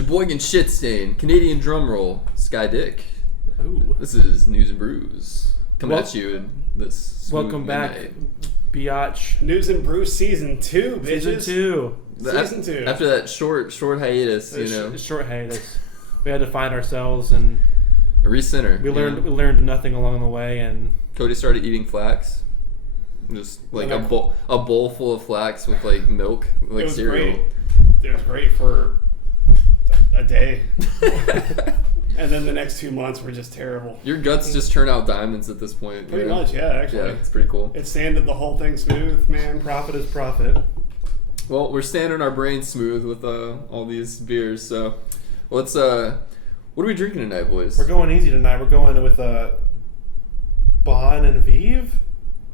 Sheboygan Shitstain, Canadian Drumroll, Sky Dick. Ooh. This is Newz N Brewz coming at you in this. Welcome back, biatch. Newz N Brewz season 2, bitches. Season 2. After that short hiatus, Short hiatus. We had to find ourselves and recenter. We learned nothing along the way, and Cody started eating flax. Just like a bowl full of flax with like milk, like cereal. Great. It was great for a day. And then the next 2 months were just terrible. Your guts just turn out diamonds at this point. Pretty much, yeah, actually. Yeah, it's pretty cool. It sanded the whole thing smooth, man. Profit is profit. Well, we're sanding our brains smooth with all these beers, so let's what are we drinking tonight, boys? We're going easy tonight. We're going with Bon and Vive.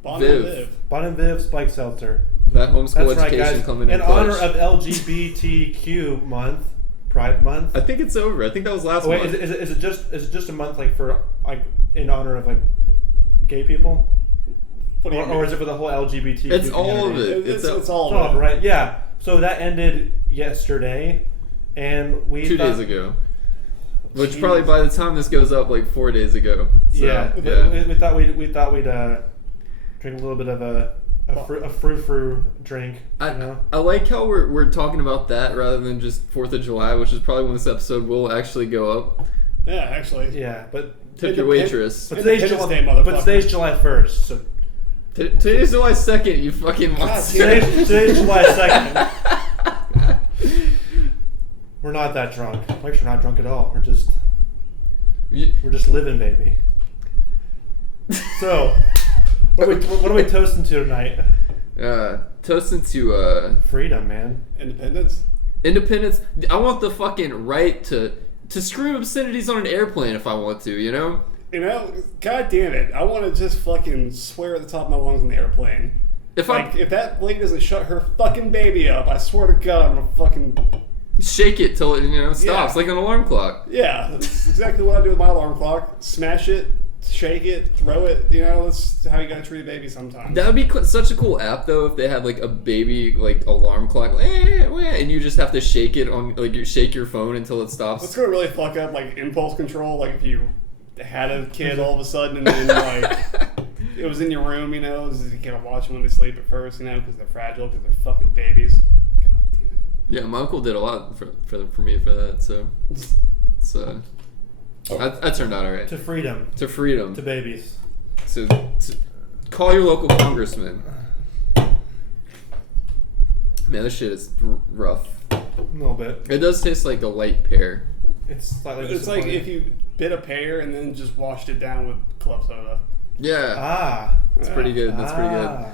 Bon and Vive Spike Seltzer. That homeschool That's education right, guys. coming in honor clutch. of LGBTQ month, Pride Month. I think it's over. I think that was last month. Wait, is it just a month for in honor of gay people? Or is it for the whole LGBTQ It's all community? of it. It's all of it. Right? Yeah. So that ended yesterday, and we 2 days ago. Which probably by the time this goes up, 4 days ago. So, yeah. We thought we'd drink a little bit of a frou-frou drink. I like how we're talking about that rather than just 4th of July, which is probably when this episode will actually go up. Yeah, actually. Yeah, but tip your waitress. But today's July 1st. So today's July 2nd. You fucking today's July 2nd. We're not that drunk. We're not drunk at all. We're just living, baby. So, what are we toasting to tonight? Toasting to freedom, man. Independence. I want the fucking right to scream obscenities on an airplane if I want to. You know, god damn it! I want to just fucking swear at the top of my lungs in the airplane. If that lady doesn't shut her fucking baby up, I swear to God, I'm gonna fucking shake it till it stops, like an alarm clock. Yeah, that's exactly what I do with my alarm clock. Smash it, shake it, throw it. That's how you gotta treat a baby sometimes. That would be such a cool app though if they had a baby alarm clock, and you just have to shake it on you shake your phone until it stops. It's gonna really fuck up impulse control. If you had a kid all of a sudden and then it was in your room, you can't watch them when they sleep at first, because they're fragile, because they're fucking babies. God damn it. Yeah, my uncle did a lot for me for that, so I turned out alright. To freedom. To babies. So call your local congressman. Man, this shit is rough. A little bit. It does taste like a light pear. It's slightly It's like if you bit a pear and then just washed it down with club soda. Yeah. That's pretty good. That's pretty good.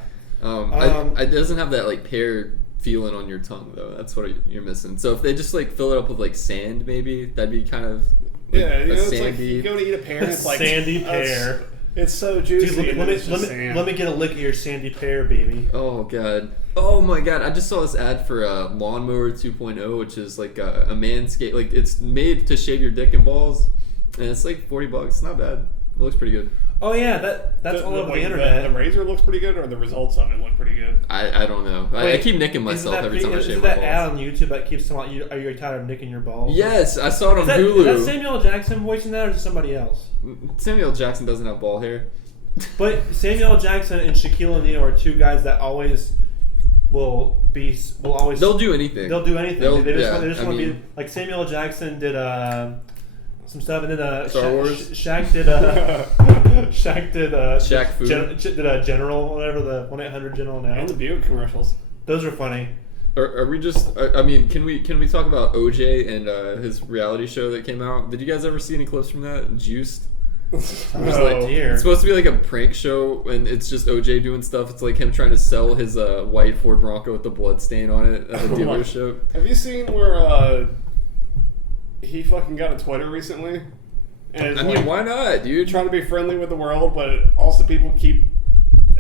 It doesn't have that pear feeling on your tongue though. That's what you're missing. So if they just fill it up with sand, maybe that'd be kind of it's sandy. you go to eat a pear and it's sandy pear. It's so juicy. Dude, let me get a lick of your sandy pear, baby. Oh god. Oh my god. I just saw this ad for Lawnmower 2.0, which is a manscape. It's made to shave your dick and balls, and it's $40. It's not bad. It looks pretty good. Oh yeah, that's all over the internet. The razor looks pretty good, or the results of it look pretty good. I don't know. I keep nicking myself every time I shave my balls. Is that ad on YouTube that keeps telling you, are you tired of nicking your balls? Yes, I saw it on Hulu. Is that Samuel Jackson voicing that, or is it somebody else? Samuel Jackson doesn't have ball hair. But Samuel Jackson and Shaquille O'Neal are two guys that always will always. They'll do anything. They just want to be like Samuel Jackson did some stuff, and then Star Wars. Shaq did did a general, whatever, the 1-800 general now. And the Buick commercials. Those are funny. Are we just? I mean, can we talk about OJ and his reality show that came out? Did you guys ever see any clips from that? Juiced. It's supposed to be a prank show, and it's just OJ doing stuff. It's him trying to sell his white Ford Bronco with the blood stain on it at a dealership. Have you seen where he fucking got a Twitter recently? And why not, dude? Trying to be friendly with the world, but also people keep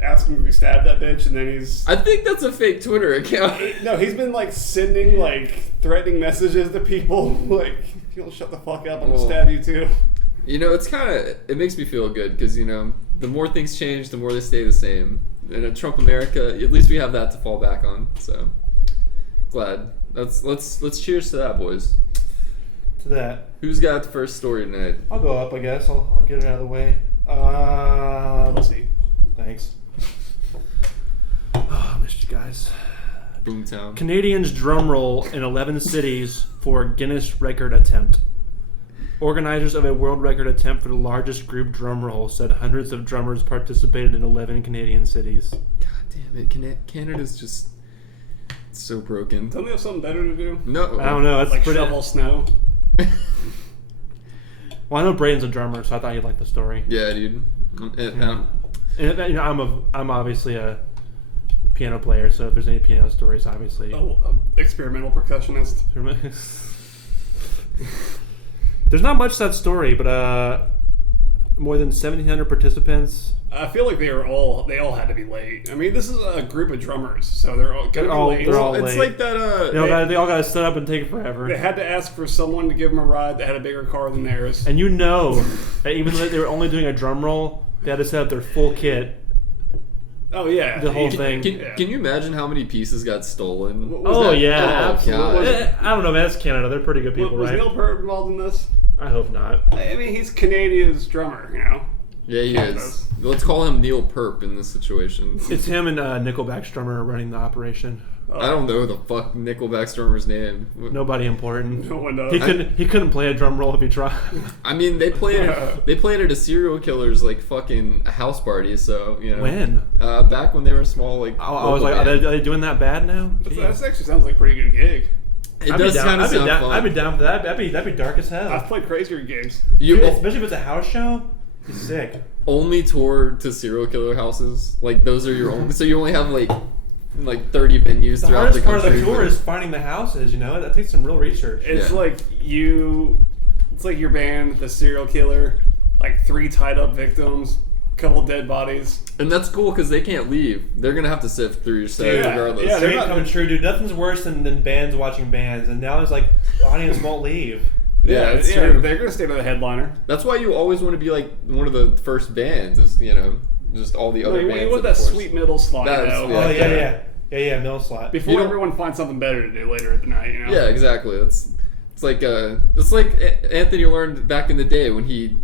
asking him to stab that bitch, and then he's... I think that's a fake Twitter account. No, he's been sending threatening messages to people, if you don't shut the fuck up, I'm gonna stab you too. It's it makes me feel good because, the more things change, the more they stay the same. In a Trump America, at least we have that to fall back on. So, glad. Let's cheers to that, boys. to that. Who's got the first story tonight? I'll go up, I guess. I'll get it out of the way. Pussy. Thanks. Oh, missed you guys. Boomtown. Canadians drum roll in 11 cities for Guinness record attempt. Organizers of a world record attempt for the largest group drum roll said hundreds of drummers participated in 11 Canadian cities. God damn it. Canada's just so broken. Don't they have something better to do? No. I don't know. That's Like pretty... shovel snow? Well, I know Braden's a drummer, so I thought you'd like the story. Yeah, dude. And, you know, I'm obviously a piano player, so if there's any piano stories, obviously. Oh, experimental percussionist. There's not much to that story, but more than 1,700 participants. I feel like they all had to be late. I mean, this is a group of drummers, so they're all gonna be late. They're all it's late. like that. You know, they all got to set up and take forever. They had to ask for someone to give them a ride that had a bigger car than theirs. And you know that even though they were only doing a drum roll, they had to set up their full kit. Oh yeah, The whole thing. Can you imagine how many pieces got stolen? What was Oh that? yeah, Oh, absolutely. God. I don't know, man. It's Canada. They're pretty good people, Was right? Neil Peart involved in this? I hope not. I mean, he's Canadian's drummer, you know. Yeah, he Kind is. Let's call him Neil Perp in this situation. It's him and Nickelback's drummer running the operation. I don't know the fuck Nickelback's drummer's name. Nobody important. No one knows. He couldn't play a drum roll if he tried. I mean, they played at a serial killer's like fucking house party. So you know. When? Back when they were small, like. I was like, are they doing that bad now? That actually sounds like a pretty good gig. It does kind of sound fun. I'd be down for that. That'd be dark as hell. I've played crazier gigs. Dude, especially if it's a house show. It's sick. Only tour to serial killer houses. Like those are your only. So you only have like 30 venues The throughout hardest the part country. of the tour is finding the houses. You know, that takes some real research. It's Yeah. like it's like your band, the serial killer, like 3 tied up victims, couple dead bodies. And that's cool because they can't leave. They're gonna have to sift through your set Yeah, regardless. yeah, Dream come true, dude. Nothing's worse than bands watching bands, and now it's like the audience won't leave. Yeah, it's true. They're gonna stay to the headliner. That's why you always want to be like one of the first bands. Is just all the other You bands. want that that of course- sweet middle slot, you That's- know? yeah. Oh yeah, middle slot. Before You don't- everyone finds something better to do later at the night, you know? Yeah, exactly. It's like Anthony learned back in the day when he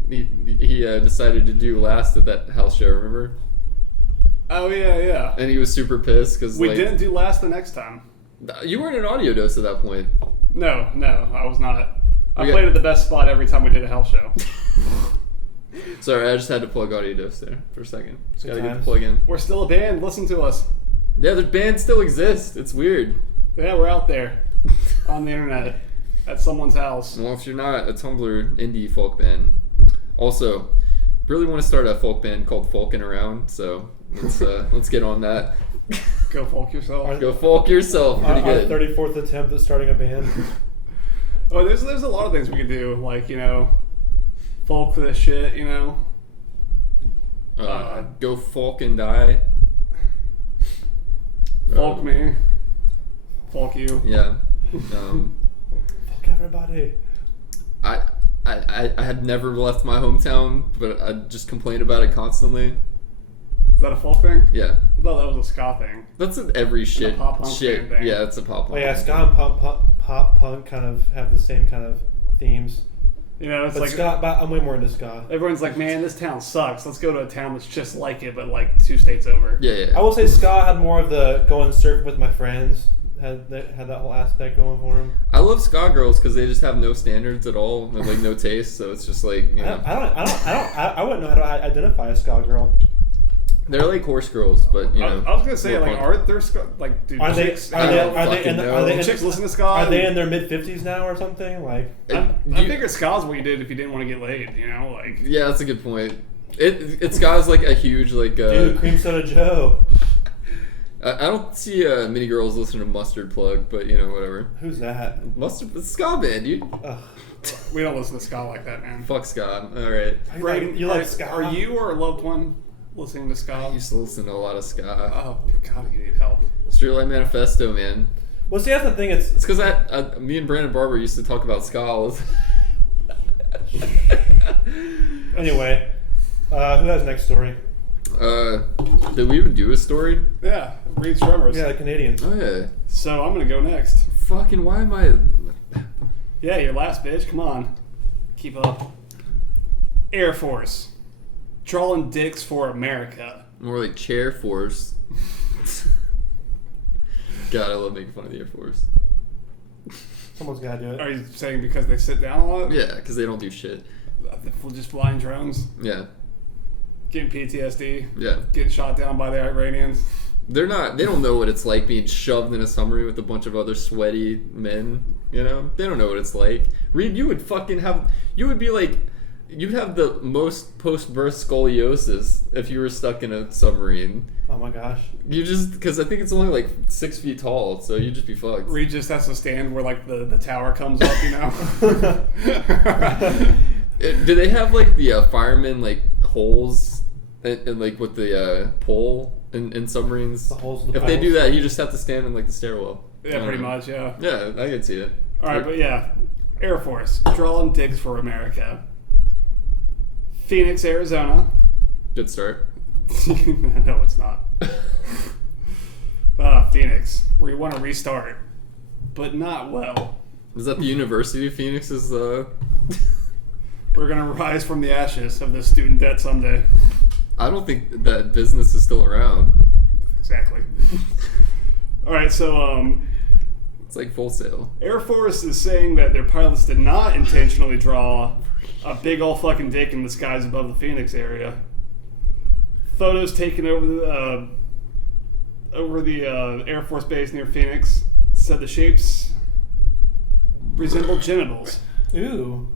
decided to do Last at that house show. Remember? Oh yeah. And he was super pissed because We didn't do last the next time. You weren't an audio dose at that point. No, I was not. I We got- played at the best spot every time we did a house show. Sorry, I just had to plug audio dose there for a second. Just gotta get the times. plug in. We're still a band. Listen to us. Yeah, the band still exists. It's weird. Yeah, we're out there on the internet at someone's house. Well, if you're not a Tumblr indie folk band, also really want to start a folk band called Folkin' Around. So let's get on that. Go folk yourself. Go folk yourself. Pretty Our good. 34th attempt at starting a band. Oh, there's a lot of things we could do, like folk this shit, Go folk and die. folk me, folk you. Yeah. Fuck everybody. I had never left my hometown, but I just complained about it constantly. Is that a folk thing? Yeah. I thought that was a ska thing. That's in every shit. pop punk Shit. thing. Yeah, it's a pop Oh punk. yeah, ska and pop punk kind of have the same kind of themes. It's But like ska, but I'm way more into ska. everyone's like, man, this town sucks. Let's go to a town that's just like it, but like 2 states over. Yeah. I will say ska had more of the going surfing with my friends. Had that whole aspect going for him. I love ska girls because they just have no standards at all and like no taste. So it's just like I wouldn't know how to identify a ska girl. they're like horse girls, but I was gonna say, more like, punk. are there ska, like, do Are they chicks? are they I don't are they fucking in know. are they in, chicks listen to ska? are they in their mid-50s now or something? Like I You- figured ska's what you did if you didn't want to get laid. Like. Yeah, that's a good point. It's got like a huge like. dude, Cream Soda Joe. I don't see many girls listen to Mustard Plug, but whatever. Who's that? Mustard, it's ska band, dude. Ugh. We don't listen to ska like that, man. Fuck ska. All right. You like ska? Are you or a loved one listening to ska? I used to listen to a lot of ska. Oh, God, you need help. Street Light Manifesto, man. Well, see, that's the thing. It's It's because me and Brandon Barber used to talk about ska. all the anyway. Who has next story? Did we even do a story? Yeah, Reed's drummers. Yeah, the Canadians. Oh yeah. So I'm gonna go next. Fucking why am I? Yeah, your last, bitch. Come on. Keep up. Air Force. Drawing dicks for America. More like chair force. God, I love making fun of the Air Force. Someone's got to do it. Are you saying because they sit down a lot? Yeah, because they don't do shit. Just flying drones? Yeah. Getting PTSD? Yeah. Getting shot down by the Iranians? They don't know what it's like being shoved in a submarine with a bunch of other sweaty men, you know? They don't know what it's like. Reed, you'd have the most post-birth scoliosis if you were stuck in a submarine. Oh my gosh. Because I think it's only like 6 feet tall, so you'd just be fucked. Reed just has to stand where like the tower comes up, you know? Do they have like the firemen like holes and like with the pole in submarines? The holes in the If they do that, you just have to stand in like the stairwell. Yeah, pretty much, yeah. Yeah, I can see it. Alright, but yeah. Air Force. Drawing dicks for America. Phoenix, Arizona. Good start. No, it's not. Phoenix, where you want to restart, but not well. Is that the University of Phoenix's? We're gonna rise from the ashes of this student debt someday. I don't think that business is still around. Exactly. All right, so it's like Full Sail. Air Force is saying that their pilots did not intentionally draw a big old fucking dick in the skies above the Phoenix area. Photos taken over the Air Force base near Phoenix said the shapes resemble genitals. Ooh.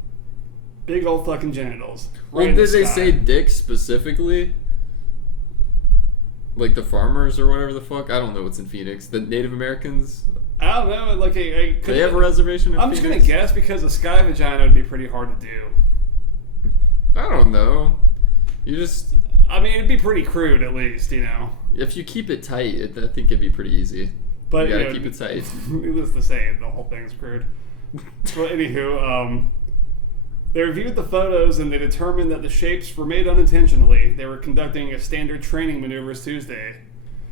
Big old fucking genitals. Well, Right did they say dick specifically? Like the farmers or whatever the fuck? I don't know what's in Phoenix. The Native Americans? I don't know. Like, Do they have a reservation in I'm Phoenix? just gonna guess because a sky vagina would be pretty hard to do. I don't know. I mean, it'd be pretty crude at least, you know. If you keep it tight, I think it'd be pretty easy. But you gotta keep it tight. Needless to say, the whole thing's crude. But anywho, they reviewed the photos and they determined that the shapes were made unintentionally. They were conducting a standard training maneuvers Tuesday.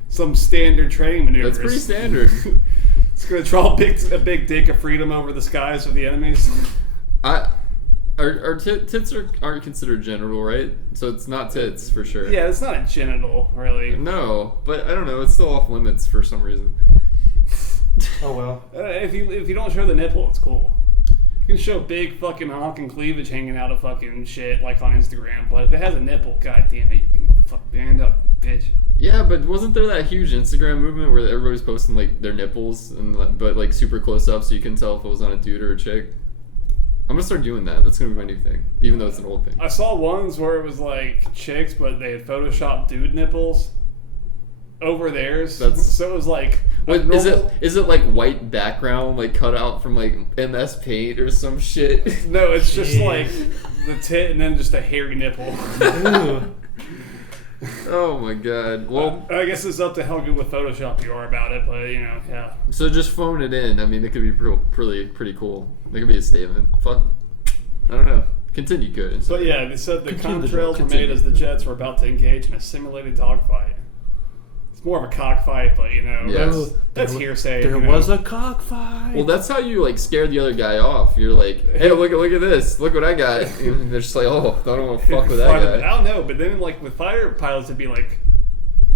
Some standard training maneuvers. That's pretty standard. It's gonna draw a big dick of freedom over the skies of the enemies. Our tits aren't considered genital, right? So it's not tits for sure. Yeah, it's not a genital, really. No, but I don't know. It's still off limits for some reason. Oh well. If you don't show the nipple, it's cool. You can show big fucking honking cleavage hanging out of fucking shit like on Instagram, but if it has a nipple, god damn it, you can fuck band up, bitch. Yeah, but wasn't there that huge Instagram movement where everybody's posting like their nipples but like super close up so you can tell if it was on a dude or a chick? I'm gonna start doing that. That's gonna be my new thing, even though it's an old thing. I saw ones where it was like chicks, but they had photoshopped dude nipples over theirs. So it was like is it like white background like cut out from like MS Paint or some shit? No, it's just like the tit and then just a hairy nipple. Oh my god. Well, I guess it's up to how good with Photoshop you are about it, but you know, yeah. So just phone it in. I mean, it could be pretty cool. It could be a statement. Fuck. I don't know. Continue, good. But yeah, they said the contrails were made as the jets were about to engage in a simulated dogfight. It's more of a cockfight, but you know, that's hearsay. There was a cockfight. Well, that's how you like scare the other guy off. You're like, hey, look at this. Look what I got. And they're just like, oh, I don't want to fuck with that guy. I don't know, but then like with fighter pilots, it'd be like,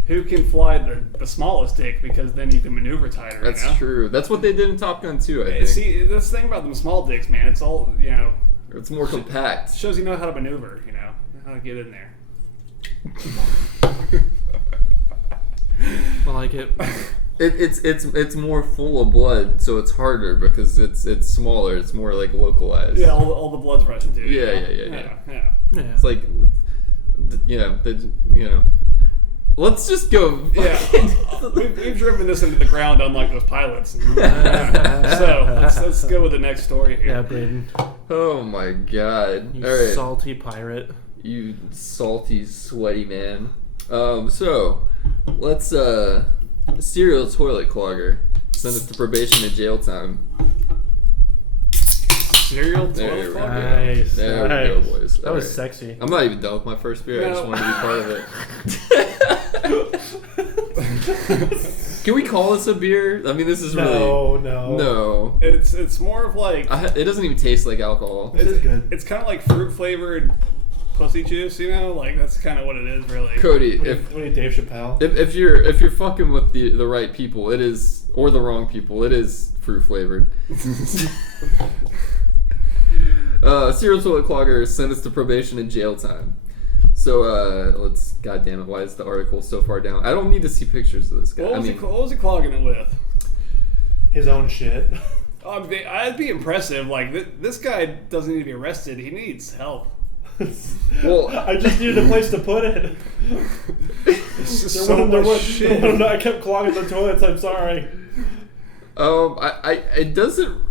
who can fly the smallest dick because then you can maneuver tighter. That's you know? true. That's what they did in Top Gun too. I think. See, this thing about them small dicks, man, it's all you know. It's more compact. Shows you know how to maneuver. You know how to get in there. I like it. It's more full of blood, so it's harder because it's smaller. It's more like localized. Yeah, all the blood's rushing to you. Yeah. It's like, you know. Let's just go. Yeah, we've driven this into the ground, unlike those pilots. So let's go with the next story here. Yeah, Braden. Oh my god! You all right, salty pirate. You salty, sweaty man. So let's serial toilet clogger. Send it to probation and jail time. Serial toilet clogger. Nice. There we go, boys. That was sexy. I'm not even done with my first beer. I just wanted to be part of it. Can we call this a beer? I mean, this is No. It's more of like it doesn't even taste like alcohol. This is good. It's kind of like fruit flavored pussy juice, you know? Like that's kind of what it is, really. Cody, What are you, Dave Chappelle? if you're fucking with the right people, it is, or the wrong people, it is fruit flavored. Serial toilet clogger is sentenced to probation and jail time. So let's. God damn it! Why is the article so far down? I don't need to see pictures of this guy. What was he clogging it with? His own shit. I'd be impressive. Like this guy doesn't need to be arrested. He needs help. Well, I just needed a place to put it. It's just so much shit. I kept clogging the toilets. I'm sorry. It doesn't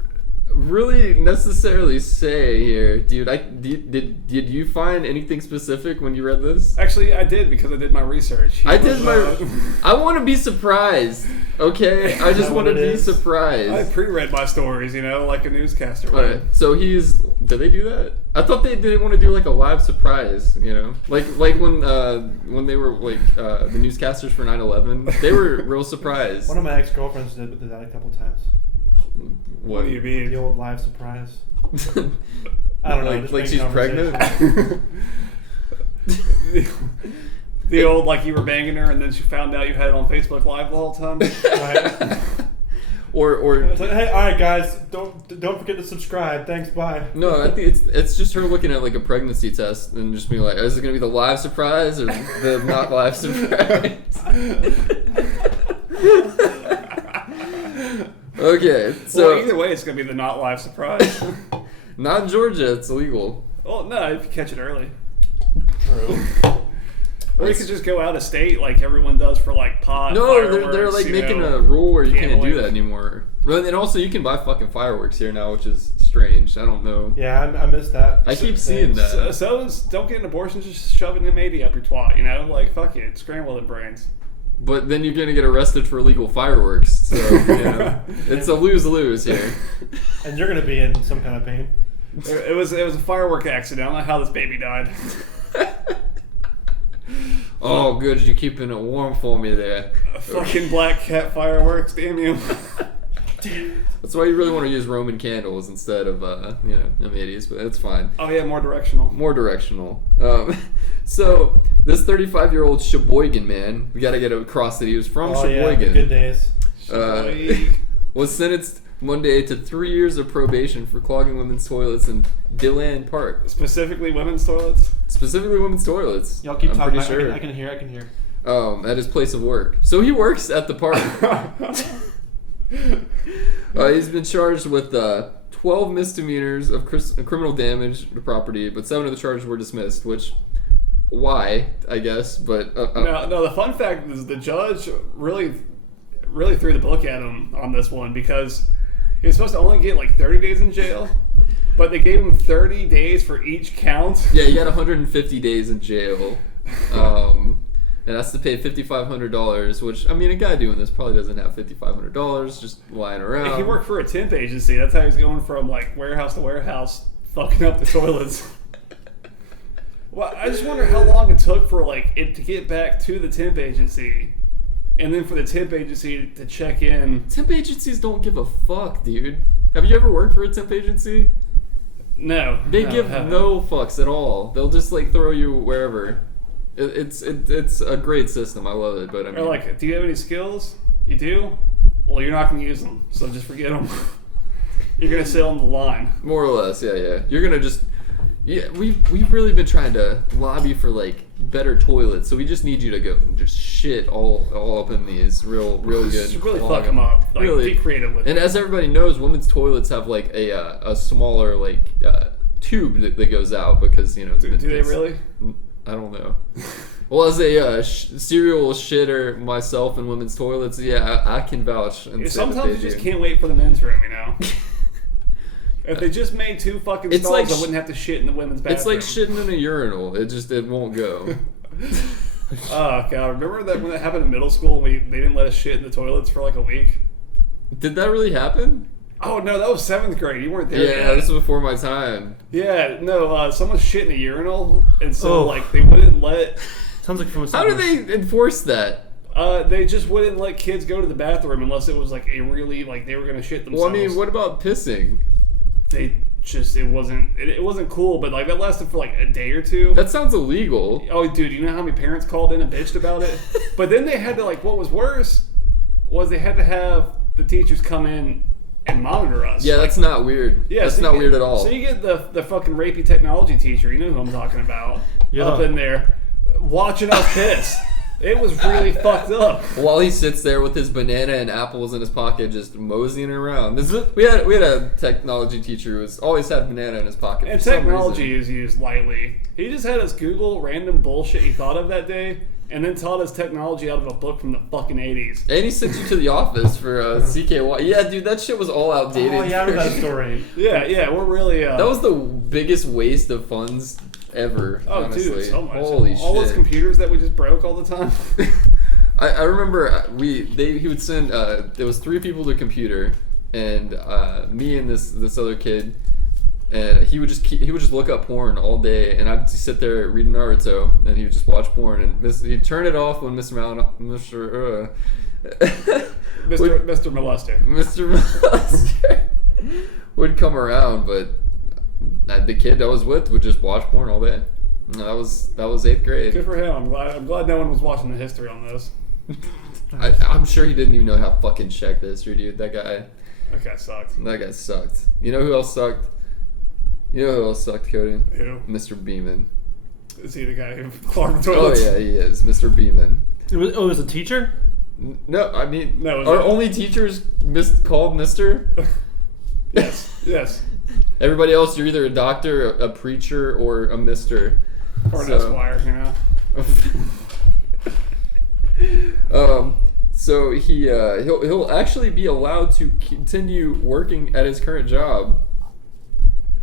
really necessarily say here, dude. Did you find anything specific when you read this? Actually, I did because I did my research. I want to be surprised. Okay, I just want to be surprised. I pre-read my stories, you know, like a newscaster would. Right. So did they do that? I thought they didn't want to do like a live surprise, you know, like when they were like the newscasters for 9/11, they were real surprised. One of my ex-girlfriends did that a couple times. What do you mean? The old live surprise. I don't know. Like she's pregnant. The old, like you were banging her and then she found out you had it on Facebook Live the whole time. Right. or it's like, hey, all right, guys, don't forget to subscribe. Thanks, bye. No, I think it's just her looking at like a pregnancy test and just being like, is it gonna be the live surprise or the not live surprise? Okay, so well, either way, it's gonna be the not live surprise. Not in Georgia, it's illegal. Well, no, if you catch it early. True. Or you could just go out of state like everyone does for like pot. No, they're like making a rule where you can't do that anymore. And also, you can buy fucking fireworks here now, which is strange. I don't know. Yeah, I missed that. I keep seeing that. So don't get an abortion, just shove an M80 up your twat, you know? Like, fuck it, scramble them brains. But then you're gonna get arrested for illegal fireworks, so you know, it's a lose-lose here. And you're gonna be in some kind of pain. It was a firework accident. I don't know how this baby died. Oh, good, you're keeping it warm for me there. Fucking black cat fireworks, damn you. That's why you really want to use Roman candles instead of M80s, but it's fine. Oh yeah, more directional. More directional. So this 35-year-old Sheboygan man, we got to get across that he was from Sheboygan. Yeah, good days. Was sentenced Monday to 3 years of probation for clogging women's toilets in Deland Park. Specifically women's toilets? Specifically women's toilets. Y'all keep talking. Pretty sure. I can hear. At his place of work. So he works at the park. He's been charged with 12 misdemeanors of criminal damage to property, but 7 of the charges were dismissed, which... Why, I guess, but... No, the fun fact is the judge really threw the book at him on this one because he was supposed to only get like 30 days in jail, but they gave him 30 days for each count. Yeah, he had 150 days in jail. And has to pay $5,500, which, I mean, a guy doing this probably doesn't have $5,500 just lying around. He worked for a temp agency. That's how he's going from like warehouse to warehouse, fucking up the toilets. Well, I just wonder how long it took for like it to get back to the temp agency, and then for the temp agency to check in. Temp agencies don't give a fuck, dude. Have you ever worked for a temp agency? No. They give no fucks at all. They'll just like throw you wherever. It's a great system. I love it, but I mean, or like, do you have any skills? You do? Well, you're not going to use them, so just forget them. You're going to sit on the line. More or less, yeah. You're going to just... Yeah, we've really been trying to lobby for like better toilets, so we just need you to go and just shit all up in these real good. Just really fuck them up. Like, really be creative with it. And as everybody knows, women's toilets have like a smaller like tube that goes out because you know. Do they really? I don't know. Well, as a serial shitter myself in women's toilets, yeah, I can vouch. And sometimes you just can't wait for the men's room, you know. If they just made 2 fucking stalls, I wouldn't have to shit in the women's bathroom. It's like shitting in a urinal. It won't go. Oh, God. Remember that when that happened in middle school and they didn't let us shit in the toilets for like a week? Did that really happen? Oh, no, that was 7th grade. You weren't there yet. This was before my time. Yeah, no, someone shit in a urinal, and so, like, they wouldn't let... Sounds like from a How do they enforce that? They just wouldn't let kids go to the bathroom unless it was like a really like they were gonna shit themselves. Well, I mean, what about pissing? It wasn't cool, but like that lasted for like a day or two. That sounds illegal. Oh, dude, you know how many parents called in and bitched about it? But then they had to like, what was worse was they had to have the teachers come in and monitor us. Yeah, that's not weird. Yeah, that's not weird at all. So you get the fucking rapey technology teacher, you know who I'm talking about, up in there watching us piss. It was really fucked up. While he sits there with his banana and apples in his pocket, just moseying around. We had a technology teacher who always had banana in his pocket. And technology is used lightly. He just had us Google random bullshit he thought of that day, and then taught us technology out of a book from the fucking 80s. And he sent you to the office for CKY. Yeah, dude, that shit was all outdated. Oh, yeah, I remember that story. Yeah, we're really... that was the biggest waste of funds ever, honestly. Dude, so much. Holy all those computers that we just broke all the time. I remember he would send there was 3 people to a computer, and me and this other kid, and he would just look up porn all day, and I'd sit there reading Naruto, and he would just watch porn, and he'd turn it off when Mr. Molester would come around, but the kid I was with would just watch porn all day. That was 8th grade. Good for him. I'm glad no one was watching the history on this. I'm sure he didn't even know how to fucking check the history, dude. That guy sucked. That guy sucked. You know who else sucked? Cody? Who? Mr. Beeman. Is he the guy who clogged the toilets? Oh yeah, he is. Mr. Beeman. It was a teacher? No, I mean, no. Are only teachers called Mr.? Yes. Everybody else, you're either a doctor, a preacher, or a Mr. Or an Esquire, you know. So he'll actually be allowed to continue working at his current job.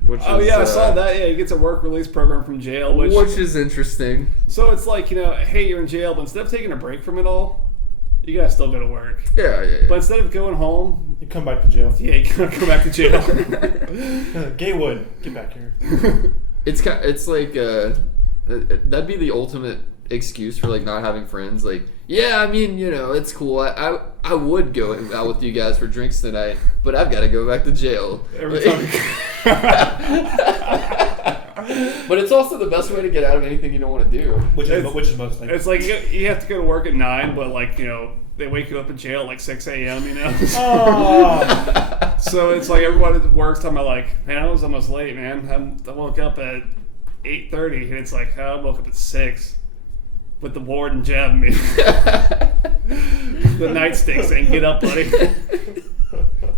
I saw that. Yeah, he gets a work release program from jail, which is interesting. So it's like, hey, you're in jail, but instead of taking a break from it all, you gotta still go to work. Yeah. But instead of going home, you come back to jail. Yeah, you gotta come back to jail. Gaywood, get back here. It's like that'd be the ultimate excuse for like not having friends. Like, yeah, I mean, it's cool. I would go out with you guys for drinks tonight, but I've got to go back to jail. Every time. But it's also the best way to get out of anything you don't want to do. Which is most things. It's like you have to go to work at 9, but like they wake you up in jail at like 6 a.m. Oh. So it's like everyone at work's talking about like, man, I was almost late, man. I woke up at 8:30, and it's like, I woke up at 6 with the warden jabbing me. The nightstick saying, "Get up, buddy.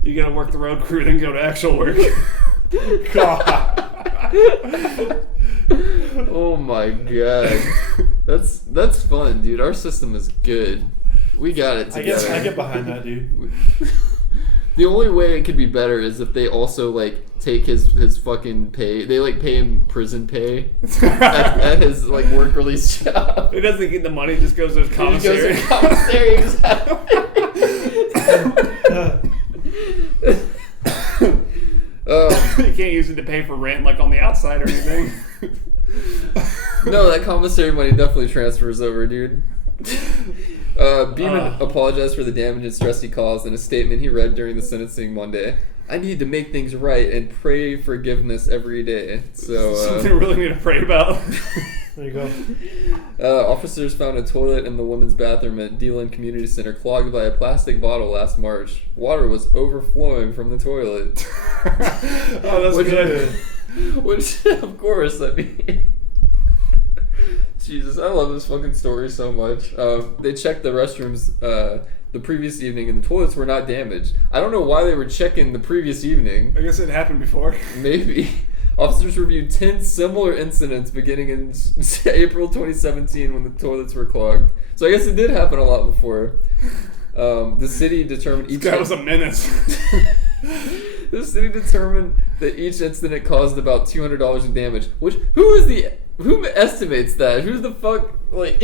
You gotta work the road crew, then go to actual work." God. Oh my god, that's fun, dude. Our system is good. We got it together. I get behind that, dude. The only way it could be better is if they also like take his fucking pay. They like pay him prison pay at his like work release job. He doesn't get the money; just goes to his commissary. Exactly. You can't use it to pay for rent, like on the outside or anything. No, that commissary money definitely transfers over, dude. Beeman apologized for the damage and stress he caused in a statement he read during the sentencing Monday. I need to make things right and pray forgiveness every day. So something we really need to pray about. There you go. Officers found a toilet in the women's bathroom at D-Lynn Community Center clogged by a plastic bottle last March. Water was overflowing from the toilet. Oh, that's good. Which, of course, I mean... Jesus, I love this fucking story so much. They checked the restrooms the previous evening, and the toilets were not damaged. I don't know why they were checking the previous evening. I guess it happened before. Maybe. Officers reviewed 10 similar incidents beginning in April 2017 when the toilets were clogged. So I guess it did happen a lot before. The city determined each... That was a menace. The city determined that each incident caused about $200 in damage. Which, who estimates that? Who's the fuck, like...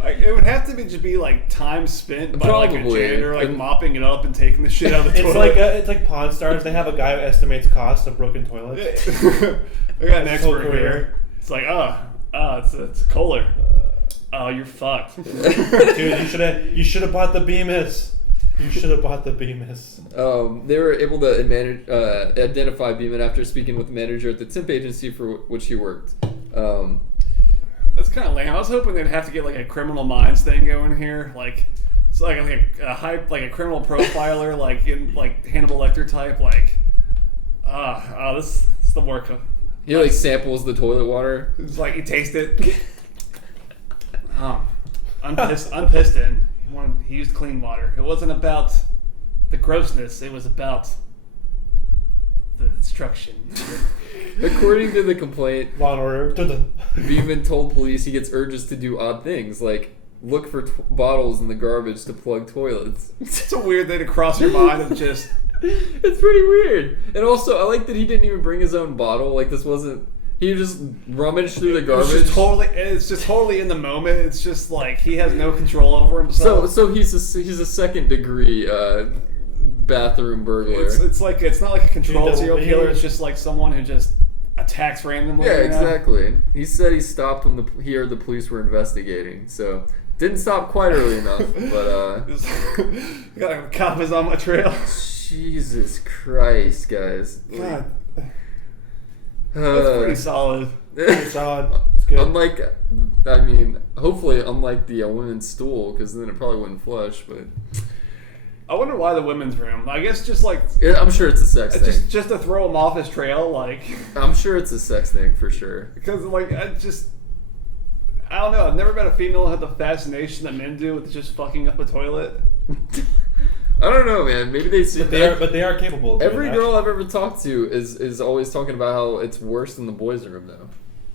It would have to just be like time spent by like a janitor, like mopping it up and taking the shit out of the toilet. It's like Pawn Stars. They have a guy who estimates costs of broken toilets. I got an expert here. It's like, it's Kohler. Oh, you're fucked. Dude, you should have bought the Bemis. You should have bought the Bemis. They were able to identify Beeman after speaking with the manager at the temp agency for which he worked. That's kind of lame. I was hoping they'd have to get like a Criminal Minds thing going here, like it's like a criminal profiler, like in like Hannibal Lecter type, like this is the work of. He like samples the toilet water. It's like you taste it. Unpissed in. He used clean water. It wasn't about the grossness. It was about the destruction. According to the complaint, Law and Order. Beeman told police he gets urges to do odd things, like look for bottles in the garbage to plug toilets. It's a weird thing to cross your mind of just... It's pretty weird. And also, I like that he didn't even bring his own bottle. Like, this wasn't... He just rummaged through the garbage. It's just totally in the moment. It's just like he has no control over himself. So he's a second degree bathroom burglar. It's not like a controlled serial killer. It's just like someone who just attacks randomly. Yeah, exactly. He said he stopped when he heard the police were investigating. So didn't stop quite early enough. But got cop is on my trail. Jesus Christ, guys! God. That's pretty solid. Pretty solid. It's good. Hopefully, unlike the women's stool, because then it probably wouldn't flush. But I wonder why the women's room. I guess just like I'm sure it's a sex thing. Just to throw him off his trail, like I'm sure it's a sex thing for sure. Because like I don't know. I've never met a female who had the fascination that men do with just fucking up a toilet. I don't know, man. Maybe they see. But they are capable of doing every that. girl I've ever talked to is always talking about how it's worse than the boys' room, though.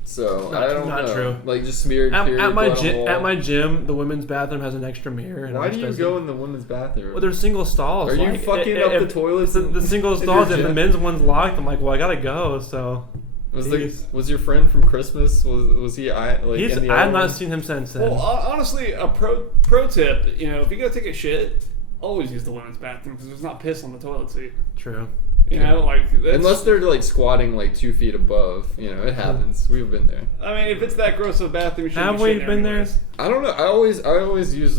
So I don't know. Not true. Like just smeared. At my gym, the women's bathroom has an extra mirror. Why do you go in the women's bathroom? Well, there's single stalls. Are you fucking up the toilets? The single stalls. If the men's one's locked, I'm like, well, I gotta go. So. Was your friend from Christmas? Was he like? I have not seen him since then. Well, honestly, a pro tip. If you gotta take a shit, always use the women's bathroom because there's not piss on the toilet seat. True. Unless they're like squatting like 2 feet above, it happens. We've been there. I mean, if it's that gross of a bathroom, you have we been there? I don't know. I always use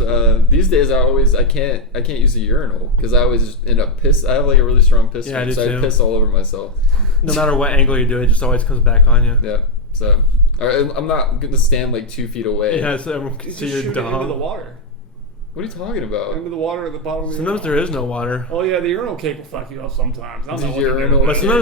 these days. I can't use a urinal because I always end up piss. I have like a really strong piss. Yeah, so I piss all over myself. No matter what angle you do, it just always comes back on you. Yeah. So I'm not gonna stand like 2 feet away. Yeah. So everyone can see your dong. Into the water. What are you talking about? Into the water at the bottom of the Sometimes there is no water. Oh yeah, the urinal cake will fuck you up sometimes. But sometimes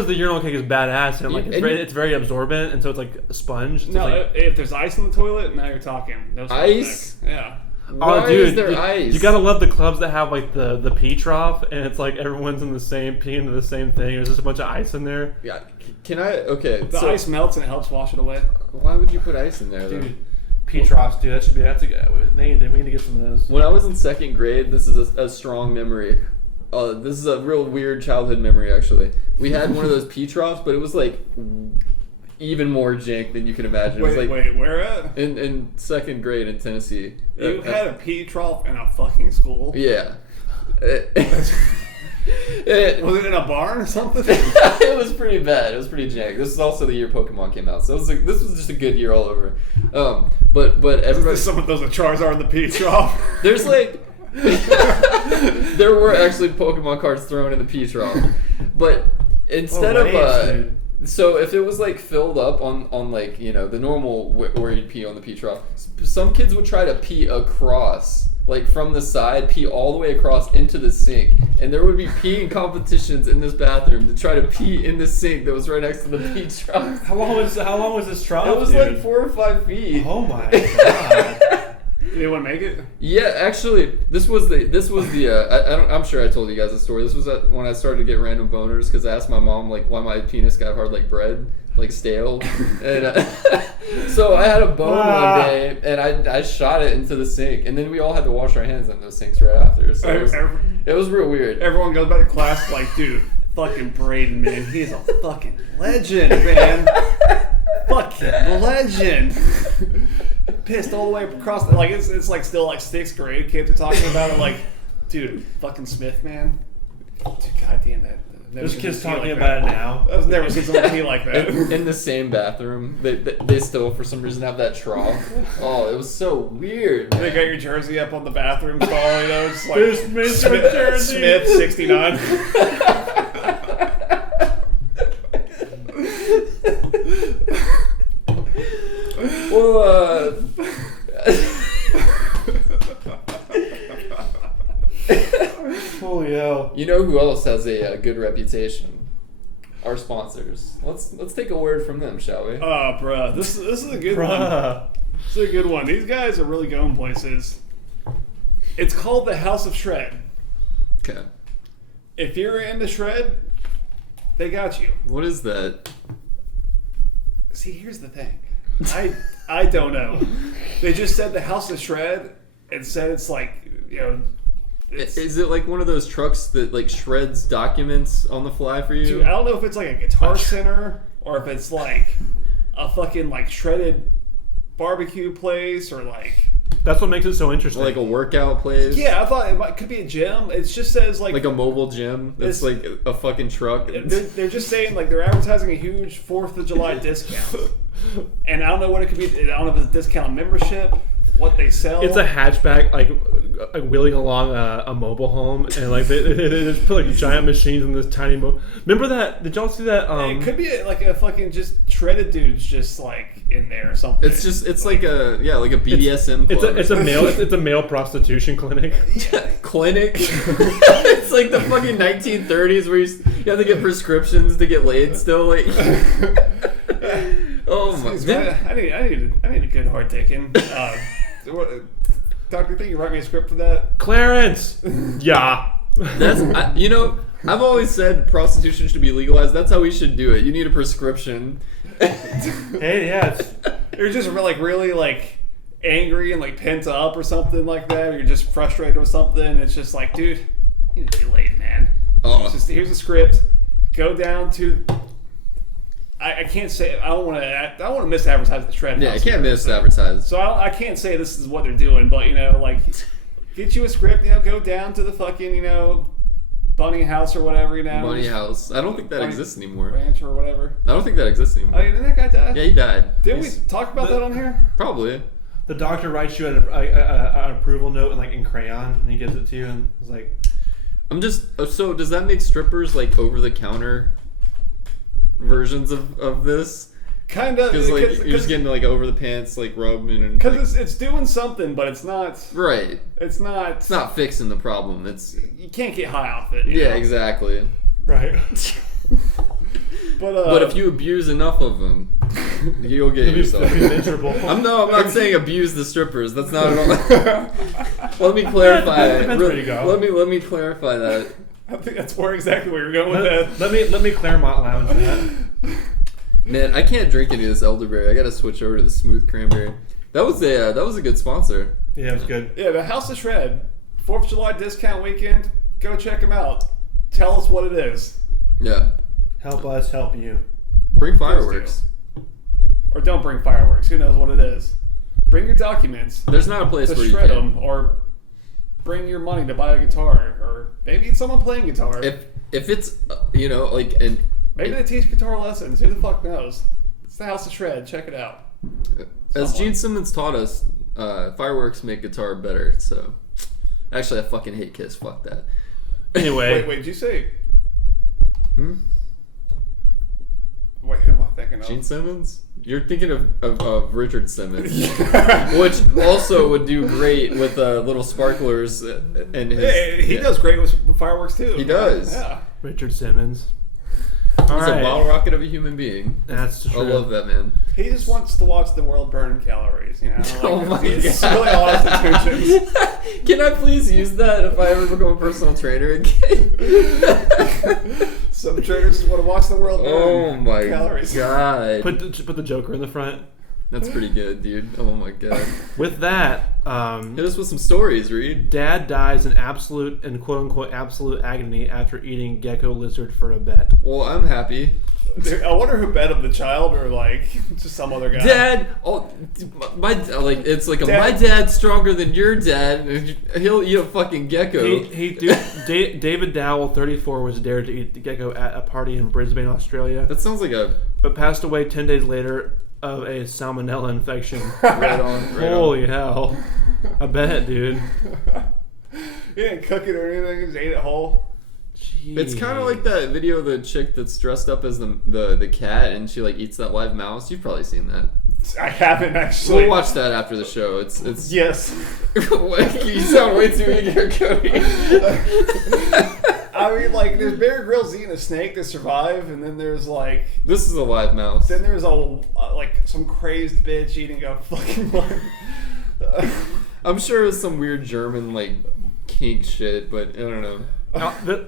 the urinal cake is badass and it's very absorbent and so it's like a sponge. So if there's ice in the toilet, now you're talking. No ice? Yeah. Why is there ice? You gotta love the clubs that have like the pee trough and it's like everyone's in the same pee into the same thing. There's just a bunch of ice in there. Yeah. Can I? Okay. The ice melts and it helps wash it away. Why would you put ice in there, though? Pee troughs, dude. That's a good. We need to get some of those. When I was in second grade, this is a strong memory. This is a real weird childhood memory, actually. We had one of those pee troughs, but it was like even more jank than you can imagine. Wait, where at? In second grade in Tennessee. You had a pee trough in a fucking school? Yeah. Was it in a barn or something? It was pretty bad. It was pretty jank. This is also the year Pokemon came out, so this was just a good year all over. But everybody. Some of those Charizard in the pee trough. There's like. There were actually Pokemon cards thrown in the pee trough, but instead of so if it was like filled up on like the normal where you'd pee on the pee trough, some kids would try to pee across. Like from the side, pee all the way across into the sink, and there would be peeing competitions in this bathroom to try to pee in the sink that was right next to the pee trough. How long was this trough? It was like 4 or 5 feet. Oh my god! Did anyone make it? Yeah, actually, this was the. I'm sure I told you guys the story. This was when I started to get random boners because I asked my mom like why my penis got hard like bread. Like stale, and so I had a bone one day, and I shot it into the sink, and then we all had to wash our hands in those sinks right after. So it was real weird. Everyone goes back to class like, dude, fucking Braden, man, he's a fucking legend, man, fucking legend. Pissed all the way across, like it's like still like 6th grade. Kids are talking about it, like, dude, fucking Smith, man, dude, goddamn that. There's kids talking about it now. I've never seen someone pee like that. In the same bathroom, they still for some reason have that trough. Oh, it was so weird. They got your jersey up on the bathroom stall, you know, it's like There's Mr. Jersey. Smith 69. Well, Holy hell. you know who else has a good reputation? Our sponsors. Let's take a word from them, shall we? Oh, bruh. This is a good one. This is a good one. These guys are really going places. It's called the House of Shred. Okay. If you're into shred, they got you. What is that? See, here's the thing. I don't know. They just said the House of Shred and said it's like, you know... Is it like one of those trucks that like shreds documents on the fly for you? Dude, I don't know if it's like a Guitar Center or if it's like a fucking like shredded barbecue place or like... That's what makes it so interesting. Like a workout place? Yeah, I thought it could be a gym. It just says like... Like a mobile gym? It's like a fucking truck. They're just saying like they're advertising a huge 4th of July discount. And I don't know what it could be. I don't know if it's a discount membership, what they sell. It's a hatchback, like wheeling along a mobile home, and like they just put like giant machines in this tiny. Remember that? Did y'all see that? It could be like a fucking just shredded dudes just like in there or something. It's like a BDSM club. It's a male prostitution clinic. Yeah, clinic. It's like the fucking 1930s where you have to get prescriptions to get laid still. Like, oh my god! I need a good hard taking. Doctor, think you write me a script for that? Clarence. Yeah. I've always said prostitution should be legalized. That's how we should do it. You need a prescription. Hey, yeah. You're just really like angry and like pent up or something like that. Or you're just frustrated with something. It's just like, dude, you need to be late, man. Oh. It's just, here's a script. Go down to. I can't say. I don't want to misadvertise the shred. Yeah, I can't misadvertise. So I can't say this is what they're doing, but like, get you a script. Go down to the fucking Bunny House or whatever. Bunny House. I don't think that exists anymore. Ranch or whatever. I don't think that exists anymore. Oh, didn't that guy die? Yeah, he died. Didn't we talk about that on here? Probably. The doctor writes you an approval note in crayon, and he gives it to you, and it's like. So does that make strippers like over the counter versions of this? Kind of, because like you're just getting like over the pants like rubbing and because it's doing something, but it's not right. It's not fixing the problem. You can't get high off it. Yeah, exactly. Right. But if you abuse enough of them, you'll get yourself. Miserable. I'm not saying abuse the strippers. That's not at all. Let me clarify. Let me clarify that. I think that's exactly where you're going with that. Let me Claremont Lounge that. Man, I can't drink any of this elderberry. I gotta switch over to the smooth cranberry. That was a good sponsor. Yeah, it was good. Yeah, the House of Shred, 4th of July discount weekend. Go check them out. Tell us what it is. Yeah. Help us help you. Bring fireworks. Or don't bring fireworks. Who knows what it is? Bring your documents. There's not a place to where shred you can. them, or bring your money to buy a guitar, or maybe it's someone playing guitar. If it's like an. Maybe they teach guitar lessons. Who the fuck knows? It's the House of Shred. Check it out. As Gene Simmons taught us, fireworks make guitar better. So, actually, I fucking hate Kiss. Fuck that. Anyway. Wait. Did you say? Wait, who am I thinking of? Gene Simmons? You're thinking of Richard Simmons, which also would do great with little sparklers and his. Hey, he does great with fireworks too. He does. Yeah. Richard Simmons. He's a bottle rocket of a human being. That's true. I love that man. He just wants to watch the world burn calories, Oh my god. It's really all his intentions. Can I please use that if I ever become a personal trainer again? Some trainers just want to watch the world burn Oh my calories. god. Put the Joker in the front. That's pretty good, dude. Oh my god. With that, hit us with some stories, Reed. Dad dies in absolute and quote unquote absolute agony after eating gecko lizard for a bet. Well, I'm happy. I wonder who bet him, the child or like just some other guy. Dad, my dad's stronger than your dad. He'll eat a fucking gecko. David Dowell, 34, was dared to eat the gecko at a party in Brisbane, Australia. That sounds like but passed away 10 days later of a salmonella infection. Right on. Holy hell! I bet, dude. He didn't cook it or anything. Just ate it whole. Jeez. It's kind of like that video of the chick that's dressed up as the cat and she like eats that live mouse. You've probably seen that. I haven't actually. We'll watch that after the show. It's yes. You sound way too eager, Cody. I mean, like, there's Bear Grylls eating a snake to survive, and then there's like this is a live mouse. Then there's some crazy bitch eating a fucking one. I'm sure it was some weird German like kink shit, but I don't know.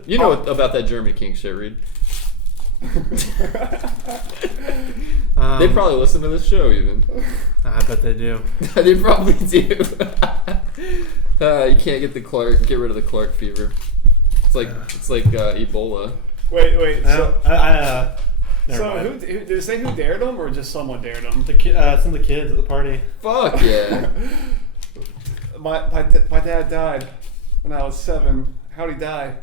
You know about that German kink shit, Reed. They probably listen to this show even. I bet they do. They probably do. You can't get rid of the Clark fever. It's like Ebola. Wait. So who did it say who dared him, or just someone dared him? Some of the kids at the party. Fuck yeah. My dad died when I was 7. How'd he die?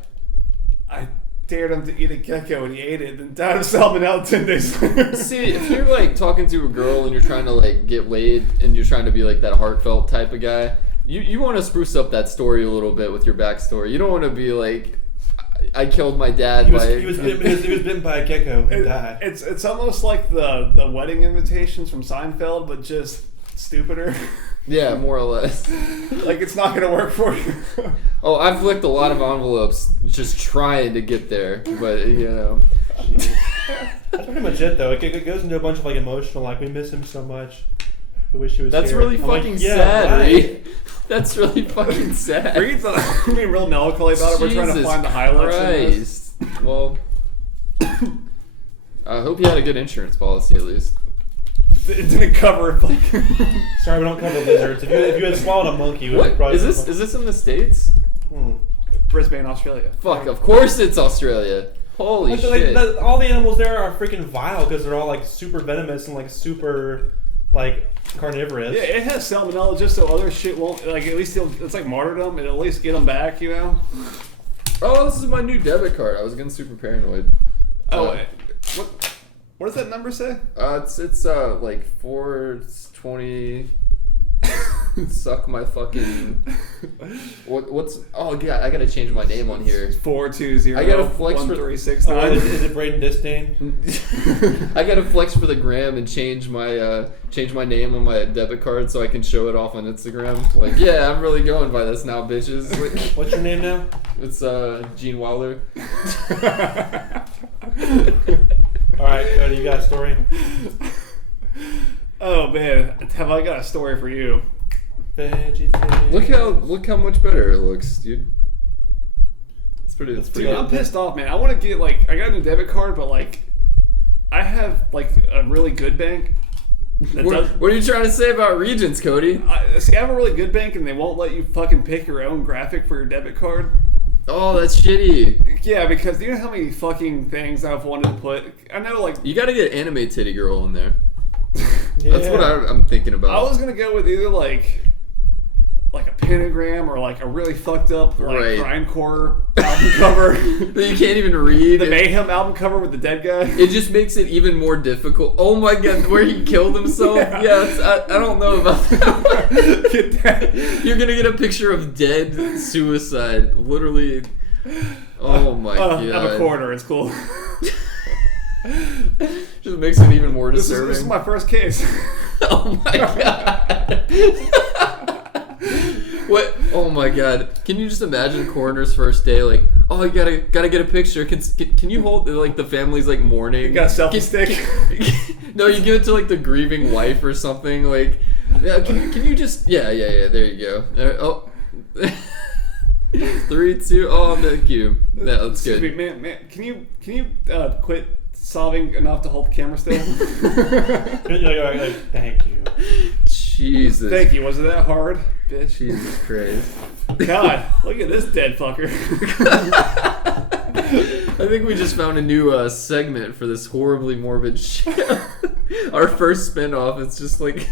I dared him to eat a gecko and he ate it and died of salmonella 10 days later. See, if you're like talking to a girl and you're trying to like get laid and you're trying to be like that heartfelt type of guy, you want to spruce up that story a little bit with your backstory. You don't want to be like, I killed my dad he was bitten by a gecko and died. It's almost like the wedding invitations from Seinfeld, but just stupider. Yeah, more or less. Like, it's not going to work for you. Oh, I've licked a lot of envelopes just trying to get there, but, you know. Jeez. That's pretty much it, though. It goes into a bunch of, like, emotional, like, we miss him so much. We wish he was That's here. really fucking sad, right. Reed. That's really fucking sad. Reed's being real melancholy about it. We're trying to find the highlights of this. Well, I hope you had a good insurance policy, at least. It didn't cover it. Sorry, we don't cover lizards. If you had swallowed a monkey, we would probably. Is this in the States? Brisbane, Australia. Fuck, of course it's Australia. Holy shit. All the animals there are freaking vile because they're all like super venomous and like super like carnivorous. Yeah, it has salmonella just so other shit won't, like, at least it's like martyrdom and at least get them back, you know? Oh, this is my new debit card. I was getting super paranoid. What does that number say? It's like 420. Suck my fucking. What's? Oh god, I gotta change my name on here. 420. I gotta flex 1369. Is it Braden Disdain? I gotta flex for the gram and change my name on my debit card so I can show it off on Instagram. Like, yeah, I'm really going by this now, bitches. Like, what's your name now? It's Gene Wilder. All right, Cody, you got a story? Oh man, have I got a story for you? Look how much better it looks, dude. It's pretty. It's pretty. Dude, I'm pissed off, man. I want to get I got a new debit card, but I have a really good bank. What are you trying to say about Regions, Cody? I have a really good bank, and they won't let you fucking pick your own graphic for your debit card. Oh, that's shitty. Yeah, because do you know how many fucking things I've wanted to put? I know, you got to get anime titty girl in there. Yeah. That's what I'm thinking about. I was gonna go with either like a pentagram or like a really fucked up grindcore album cover that you can't even read. The Mayhem album cover with the dead guy. It just makes it even more difficult. Oh my god, where he killed himself? Yeah, I don't know about that. Get that. You're gonna get a picture of dead suicide. Literally. Oh my god. I'm a quarter. It's cool. Just makes it even more disturbing. This is my first case. Oh my god. What? Oh my god. Can you just imagine coroner's first day? Like, oh, you gotta get a picture. Can you hold, like, the family's like mourning? You got a selfie stick? No, you give it to like the grieving wife or something. Like, yeah, can you just? Yeah. There you go. Oh. 3, 2. Oh, thank you. Yeah, that's good. Excuse me, man. Can you quit solving enough to hold the camera still? Thank you. Jesus. Thank you. Was it that hard? Bitch, Jesus Christ. God, look at this dead fucker. I think we just found a new segment for this horribly morbid show. Our first spinoff. It's just like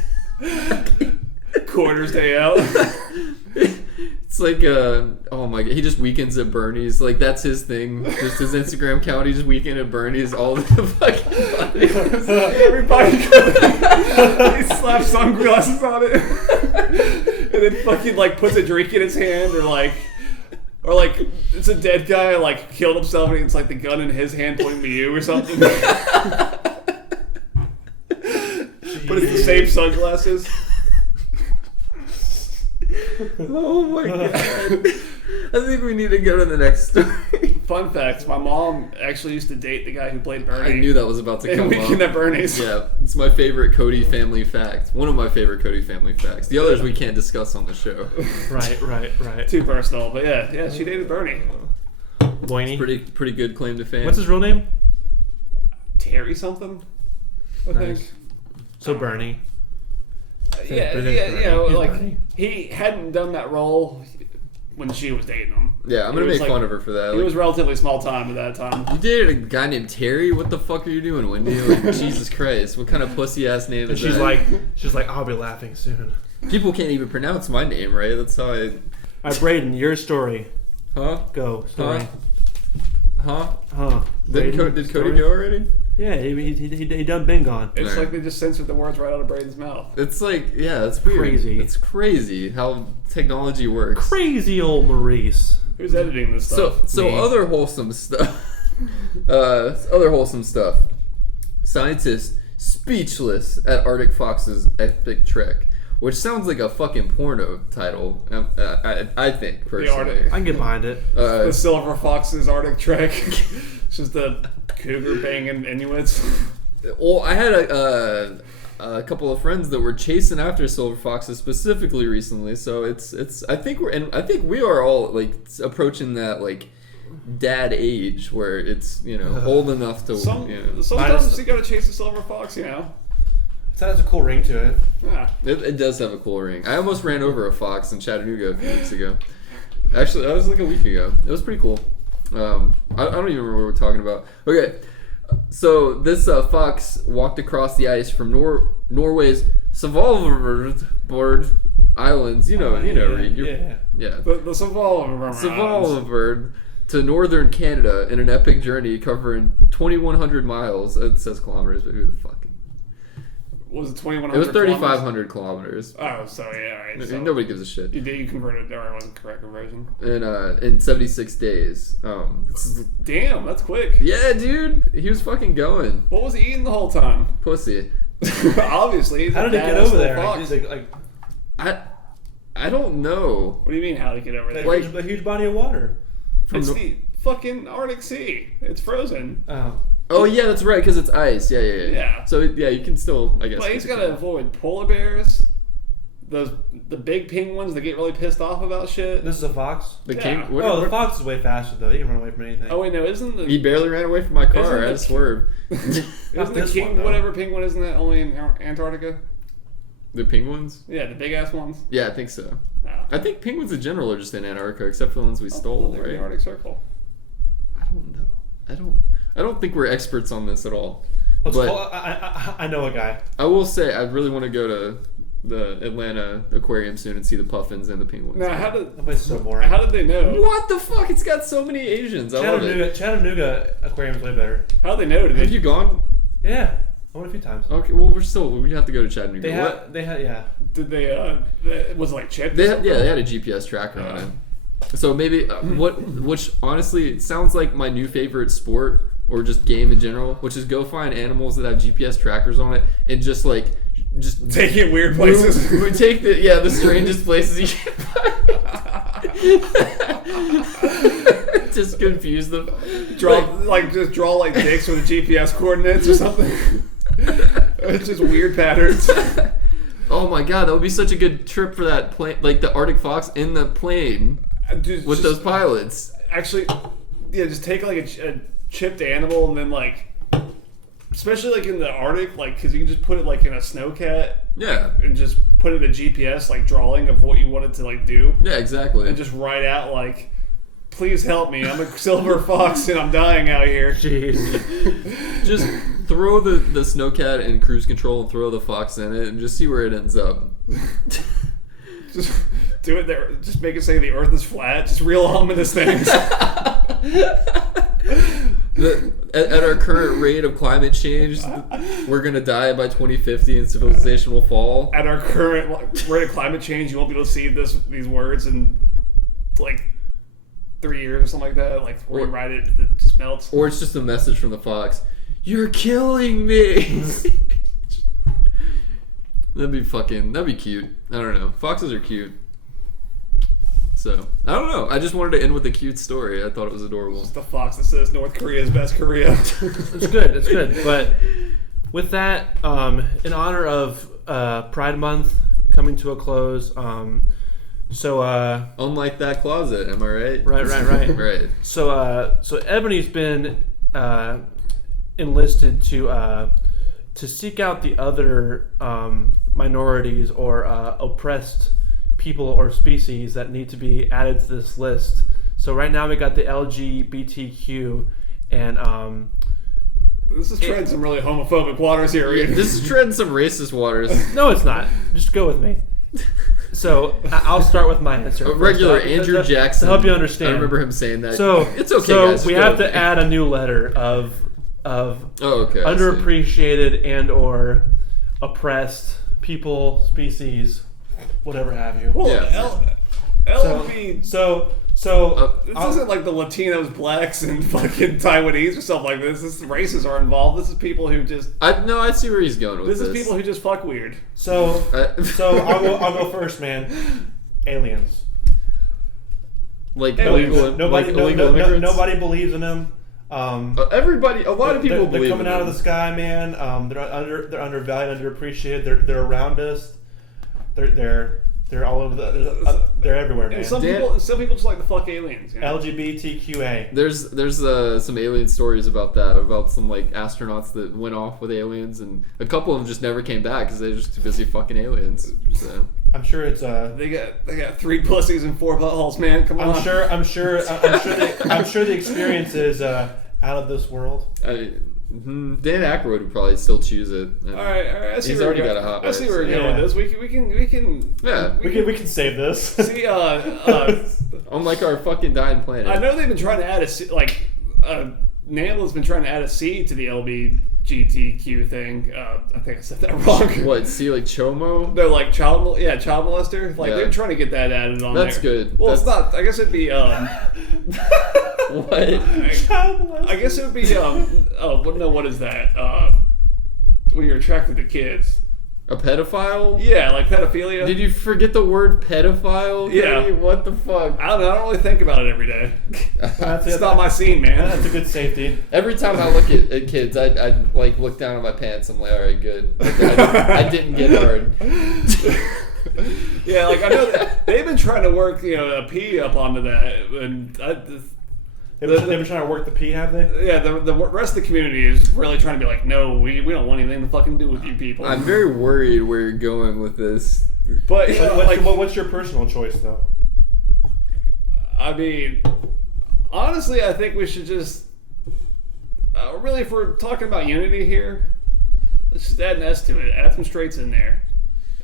Quarters Day Out. It's like oh my god, he just weekends at Bernie's. Like that's his thing. Just his Instagram account. He just weekend at Bernie's all the fucking Everybody he slaps sunglasses on it. And then fucking like puts a drink in his hand or like it's a dead guy like killed himself and it's like the gun in his hand pointing to you or something. But it's the same sunglasses. Oh my god. I think we need to go to the next story. Fun facts, my mom actually used to date the guy who played Bernie. I knew that was about to come up. Weekend at Bernie's. Yeah, it's my favorite Cody family fact. One of my favorite Cody family facts. The others we can't discuss on the show. Right. Too personal, but yeah, she dated Bernie. Boiney. Pretty good claim to fame. What's his real name? Terry something, I think. So Bernie. Yeah, like he hadn't done that role when she was dating him. Yeah, I'm gonna make fun of her for that. He was relatively small time at that time. You dated a guy named Terry? What the fuck are you doing, Wendy? Like, Jesus Christ, what kind of pussy ass name is that? She's like, I'll be laughing soon. People can't even pronounce my name, right? That's how I. Alright, Braden, your story. Huh? Go story. Huh? Braden, Did Cody go already? Yeah, he done been gone. It's like they just censored the words right out of Braden's mouth. It's like, yeah, it's weird. Crazy. It's crazy how technology works. Crazy old Maurice. Who's editing this stuff? So other wholesome stuff. Scientists speechless at Arctic Fox's epic trek, which sounds like a fucking porno title. I think personally. I can get behind it. The Silver Fox's Arctic Trek. It's just the cougar banging Inuits. Well, I had a couple of friends that were chasing after silver foxes specifically recently, so it's I think we are all like approaching that like dad age where it's old enough to sometimes you gotta chase a silver fox, It has a cool ring to it. Yeah. It does have a cool ring. I almost ran over a fox in Chattanooga a few weeks ago. Actually, that was like a week ago. It was pretty cool. I don't even remember what we're talking about. Okay, so this fox walked across the ice from Norway's Svalbard Islands. Yeah. The Svalbard to northern Canada in an epic journey covering 2,100 miles. It says kilometers, but who the fuck? Was it 2,100? It was 3,500 kilometers. Oh, so yeah, all right. So nobody gives a shit. You converted. Or it wasn't the correct conversion. In 76 days. Damn, that's quick. Yeah, dude, he was fucking going. What was he eating the whole time? Pussy. Obviously. How did he get over there? I don't know. What do you mean? How did he get over there? Like a huge body of water. It's the fucking Arctic Sea. It's frozen. Oh yeah, that's right, because it's ice. Yeah. So you can still, I guess. But he's got to avoid polar bears, the big penguins that get really pissed off about shit. This is a fox. The fox is way faster though. He can run away from anything. Oh wait, no, isn't the? He barely ran away from my car. I swerved. Isn't the king whatever penguin? Isn't that only in Antarctica? The penguins? Yeah, the big ass ones. Yeah, I think so. Oh. I think penguins in general are just in Antarctica, except for the ones we stole, right? The Arctic Circle. I don't know. I don't think we're experts on this at all. I know a guy. I will say I really want to go to the Atlanta aquarium soon and see the puffins and the penguins. Now, that place is so boring. How did they know? What the fuck? It's got so many Asians. I love it. Chattanooga aquarium is way better. How did they know? Have you gone? Yeah, I went a few times. Okay, well we have to go to Chattanooga. They had yeah. Did they? Was it like chipped? They had a GPS tracker on it. So maybe which honestly it sounds like my new favorite sport or just game in general, which is go find animals that have GPS trackers on it and just take it weird places. We take the strangest places you can find. Just confuse them. Draw dicks with the GPS coordinates or something. It's just weird patterns. Oh my god, that would be such a good trip for that plane, like the Arctic Fox in the plane with those pilots. Actually, yeah, just take like a chipped animal and then especially like in the Arctic, because you can just put it like in a snowcat. Yeah. And just put it a GPS drawing of what you want it to do. Yeah, exactly. And just write out please help me. I'm a silver fox and I'm dying out here. Jeez. Just throw the snowcat in cruise control and throw the fox in it and just see where it ends up. Just do it there. Just make it say the Earth is flat. Just real ominous things. At our current rate of climate change, we're gonna die by 2050 and civilization will fall. At our current rate of climate change, you won't be able to see these words in like 3 years or something like that. Like where you write it, it just melts. Or it's just a message from the fox. You're killing me. That'd be cute. I don't know. Foxes are cute. So, I don't know. I just wanted to end with a cute story. I thought it was adorable. It's the fox that says North Korea is best Korea. It's good. But with that, in honor of Pride Month coming to a close, Unlike that closet, am I right? Right. Right. So Ebony's been enlisted to seek out the other minorities or oppressed people or species that need to be added to this list. So right now we got the LGBTQ, and this is treading some really homophobic waters here. Yeah, this is treading some racist waters. No, it's not. Just go with me. So I'll start with my answer. Regular Andrew Jackson. To help you understand. I remember him saying that. So it's okay. So guys, we have to add a new letter of underappreciated and or oppressed people, species, whatever have you. Well, yeah. This isn't like the Latinos, blacks, and fucking Taiwanese or something like this. This races are involved. This is people who just. I see where he's going with this. This is people who just fuck weird. So I'll go first, man. Aliens. Like illegal immigrants. Nobody believes in them. A lot of people believe. They're coming out of the sky, man. They're undervalued, underappreciated. They're around us. They're all over they're everywhere, man. Some people just like to fuck aliens. You know? LGBTQA. There's some alien stories about that, about some like astronauts that went off with aliens, and a couple of them just never came back because they're just too busy fucking aliens. So. I'm sure it's they got 3 pussies and 4 buttholes, man. Come on. I'm sure the experience is out of this world. Dan Aykroyd would probably still choose it. All right. He's already got a hot. I see where we're going with this. We can save this. See, unlike our fucking dying planet. I know they've been trying to add NAMBLA's been trying to add a C to the LGBTQ thing. I think I said that wrong. What, C like chomo? No, like child molester. Like they're trying to get that added on. That's there. good. Well, it's not. I guess it'd be what? I guess it would be what is that? When you're attracted to kids. A pedophile? Yeah, like pedophilia. Did you forget the word pedophile? Yeah. What the fuck? I don't know. I don't really think about it every day. It's not my scene, man. That's a good safety. Every time I look at kids, I like look down at my pants. I'm like, all right, good. I didn't get hard. Yeah, like I know they've been trying to work, a P up onto that, and They've been trying to work the P, have they? Yeah, the rest of the community is really trying to be like, no, we don't want anything to fucking do with you people. I'm very worried where you're going with this. But what's your personal choice, though? I mean, honestly, I think we should just really, if we're talking about unity here, let's just add an S to it. Add some straights in there.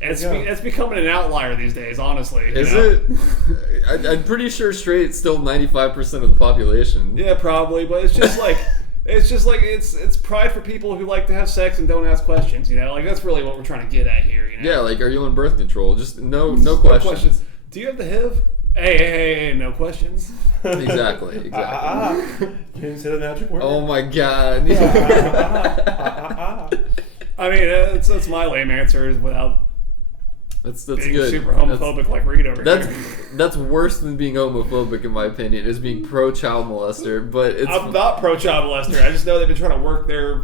It's becoming an outlier these days, honestly. Is it? I'm pretty sure straight's still 95% of the population. Yeah, probably, but it's just like it's pride for people who like to have sex and don't ask questions. Like that's really what we're trying to get at here. Yeah, like are you on birth control? Just no questions. Do you have the HIV? Hey, no questions. Exactly. You didn't say the magic word. Oh my god. I mean, that's my lame answer without. That's being good. Super homophobic like Reed over here. That's worse than being homophobic in my opinion. Is being pro child molester, but I'm not pro child molester. I just know they've been trying to work their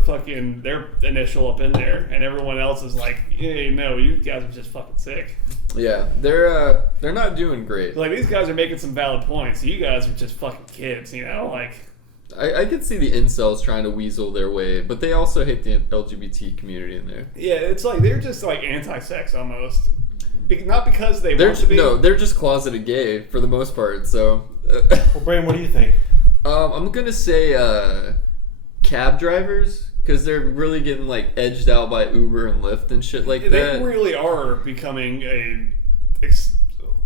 initial up in there, and everyone else is like, hey, no, you guys are just fucking sick. Yeah, they're not doing great. Like these guys are making some valid points. You guys are just fucking kids, like. I could see the incels trying to weasel their way, but they also hate the LGBT community in there. Yeah, it's like they're just like anti-sex almost. not because they They're want to be. no, they're just closeted gay for the most part. So, Well, Brayden, what do you think? I'm gonna say cab drivers. Because they're really getting, like, edged out by Uber and Lyft and shit like that. They really are becoming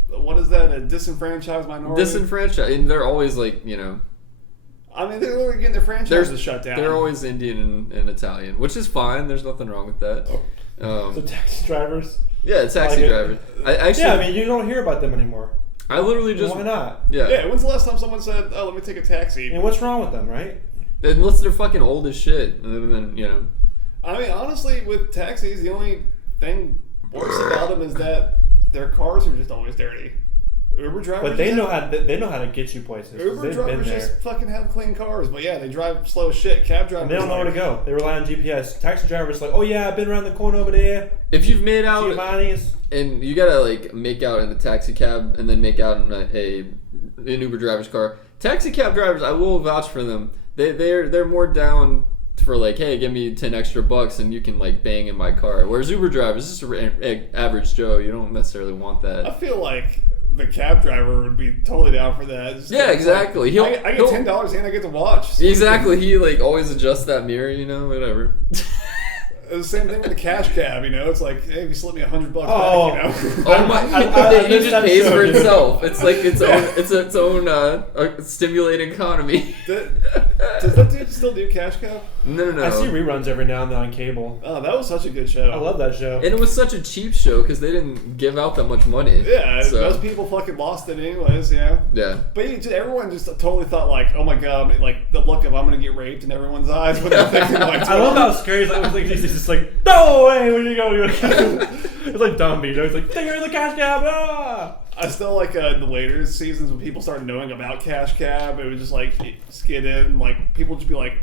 what is that? A disenfranchised minority? Disenfranchised. And they're always, like, you know... I mean, they're getting their franchises shut down. They're always Indian and Italian, which is fine. There's nothing wrong with that. The taxi drivers? Yeah, taxi drivers. I mean, you don't hear about them anymore. I literally just... Why not? Yeah. When's the last time someone said, "Oh, let me take a taxi"? And what's wrong with them, right? Unless they're fucking old as shit. And then, you know... I mean, honestly, with taxis, the only thing worse about them is that their cars are just always dirty. Uber drivers, but they know how to get you places. Uber drivers just fucking have clean cars, but yeah, they drive slow as shit. Cab drivers, and they don't know where to go. They rely on GPS. Taxi drivers like, oh yeah, I've been around the corner over there. If you've made out, Giovanni's. And you gotta like make out in a taxi cab and then make out in an Uber driver's car. Taxi cab drivers, I will vouch for them. They're more down for like, hey, give me 10 extra bucks and you can like bang in my car. Whereas Uber drivers, this is average Joe. You don't necessarily want that. I feel like the cab driver would be totally down for that. Yeah, exactly. Like, I get $10 and I get to watch. So exactly. He like always adjusts that mirror, you know, whatever. The same thing with the cash cab, you know. It's like, hey, if you slip me $100 back, you know. Oh my! He just pays for itself. It's like its own stimulating economy. Does that dude still do cash cab? No. I see reruns every now and then on cable. Oh, that was such a good show. I love that show. And it was such a cheap show because they didn't give out that much money. Yeah, so. most people fucking lost it anyways, yeah. Yeah. But everyone just totally thought like, oh my god, like the look of I'm gonna get raped in everyone's eyes when they're thinking like. I love how scary it's like he's just like, no way, where you going? It's like Dumby, you know? It's like, take her in the cash cab. Ah! I still like the later seasons when people started knowing about cash cab. It would just like skid in, like people just be like,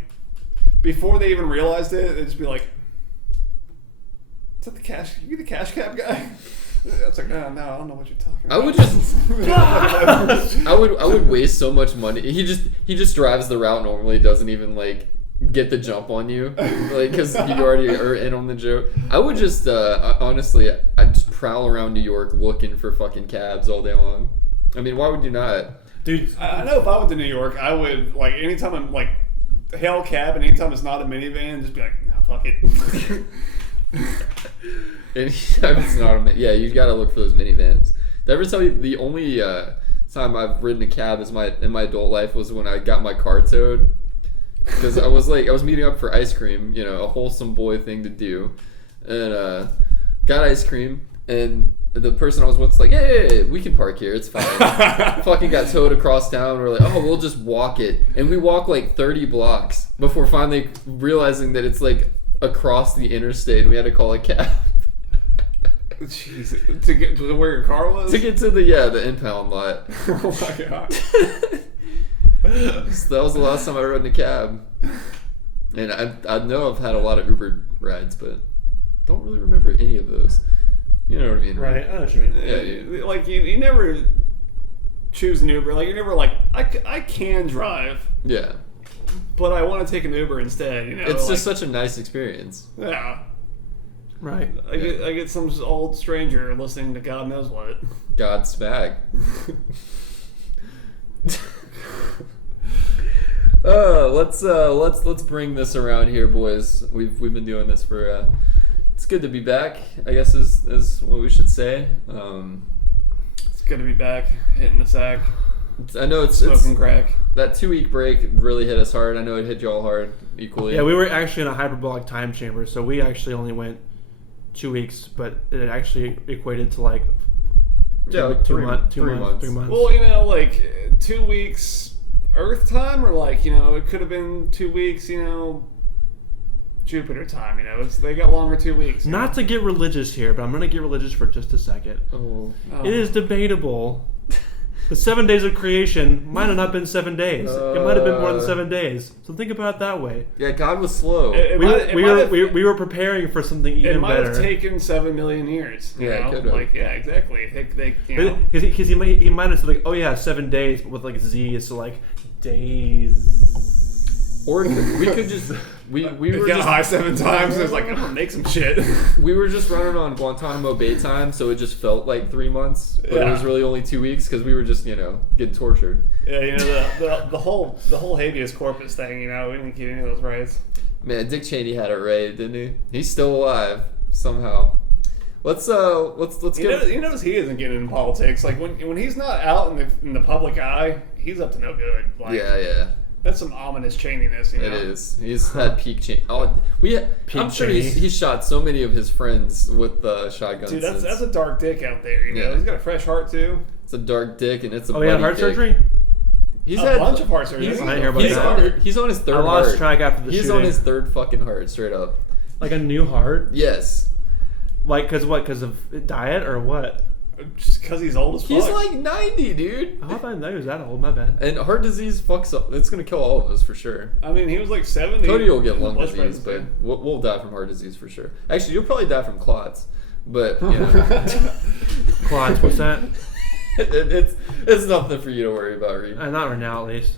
before they even realized it, it'd just be like, is that the cash? You the cash cab guy? I was like, no, I don't know what you're talking about. I would just, I would waste so much money. He just drives the route normally, doesn't even like get the jump on you, like because you already are in on the joke. I would just honestly, I'd just prowl around New York looking for fucking cabs all day long. I mean, why would you not, dude? I know if I went to New York, I would like anytime I'm like hail a cab, and anytime it's not a minivan, just be like, nah, fuck it. Anytime it's not a yeah, you gotta look for those minivans. Did I ever tell you the only time I've ridden a cab in my adult life was when I got my car towed? Because I was meeting up for ice cream, you know, a wholesome boy thing to do, and got ice cream, and the person I was with was like, hey, we can park here, it's fine. Fucking got towed across town. We're like, oh, we'll just walk it, and we walk like 30 blocks before finally realizing that it's like across the interstate, and we had to call a cab. Jeez, to get to where your car was? To get to the impound lot. Oh my god. So that was the last time I rode in a cab. And I know I've had a lot of Uber rides, but don't really remember any of those. You know what I mean? Right, I know what you mean. Yeah, like you never choose an Uber. Like you're never like, I can drive. Yeah. But I want to take an Uber instead, you know? It's just such a nice experience. Yeah. Right. I get some old stranger listening to God knows what. Godsmack. Let's bring this around here, boys. We've been doing this for it's good to be back, I guess is what we should say. It's good to be back, hitting the sack. I know it's smoking crack. That 2-week break really hit us hard. I know it hit you all hard equally. Yeah, we were actually in a hyperbolic time chamber, so we actually only went 2 weeks, but it actually equated to like two months. Well, you know, like 2 weeks Earth time, or like, you know, it could have been 2 weeks, you know, Jupiter time. You know, they got longer 2 weeks. Not to get religious here, but I'm going to get religious for just a second. Oh. It is debatable. The 7 days of creation might have not been 7 days. It might have been more than 7 days. So think about it that way. Yeah, God was slow. We were preparing for something even better. It might have taken 7 million years. You know? It could have. Like, yeah, exactly. Because he might have said like, oh yeah, 7 days, but with like Z, it's like days. Or we could just We It were got just, high 7 times. And it's like, I'm gonna make some shit. we were just running on Guantanamo Bay time, so it just felt like 3 months, but it was really only 2 weeks because we were just getting tortured. Yeah, the whole habeas corpus thing. We didn't get any of those rights. Man, Dick Cheney had it right, didn't he? He's still alive somehow. Let's get. You notice he isn't getting in politics. Like when he's not out in the public eye, he's up to no good. Like, Yeah. that's some ominous Cheneyness. It is. He's at peak Cheney. I'm sure Cheney. he's shot so many of his friends with shotguns. Dude, that's a dark dick out there. Yeah. He's got a fresh heart too. It's a dark dick, and it's a Oh yeah, bloody heart dick. surgery. He's A had bunch of heart surgery. I didn't hear about that. He's on his third I lost heart. track after the He's shooting. on his third fucking heart, straight up. Like a new heart. Yes. Like, because of diet or what? Just because he's old as fuck. He's like 90, dude. I thought I knew he was that old. My bad. And heart disease fucks up. It's gonna kill all of us for sure. I mean, he was like 70. Cody will get lung Blood disease, pressure. but we'll die from heart disease for sure. Actually, you'll probably die from clots, but Clots, what's that? it's nothing for you to worry about, Reed. Not right now, at least.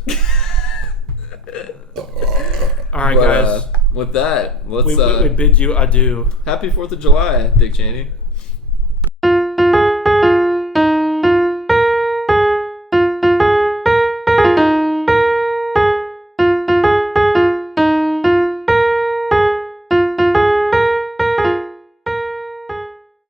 All right, But, guys. with that, let's We bid you adieu. happy 4th of July, Dick Cheney.